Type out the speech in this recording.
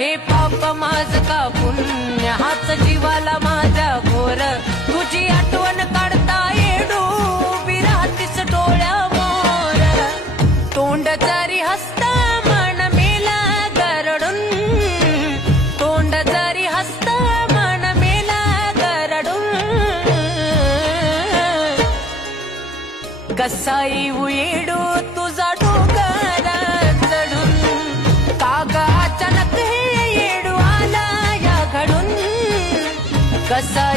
हे पाप माझ का पुण्य हाच जीवाला माझ्या घोर तुझी आठवण काढता येडू विरातीस डोळ्या मोर तोंड जरी हसता मन मेला गरडून तोंड जरी हसता मन मेला गरडून कसा येऊ येडू तुझा डोंगर चढून कागा अचानक हे येडू आला या घडून कसा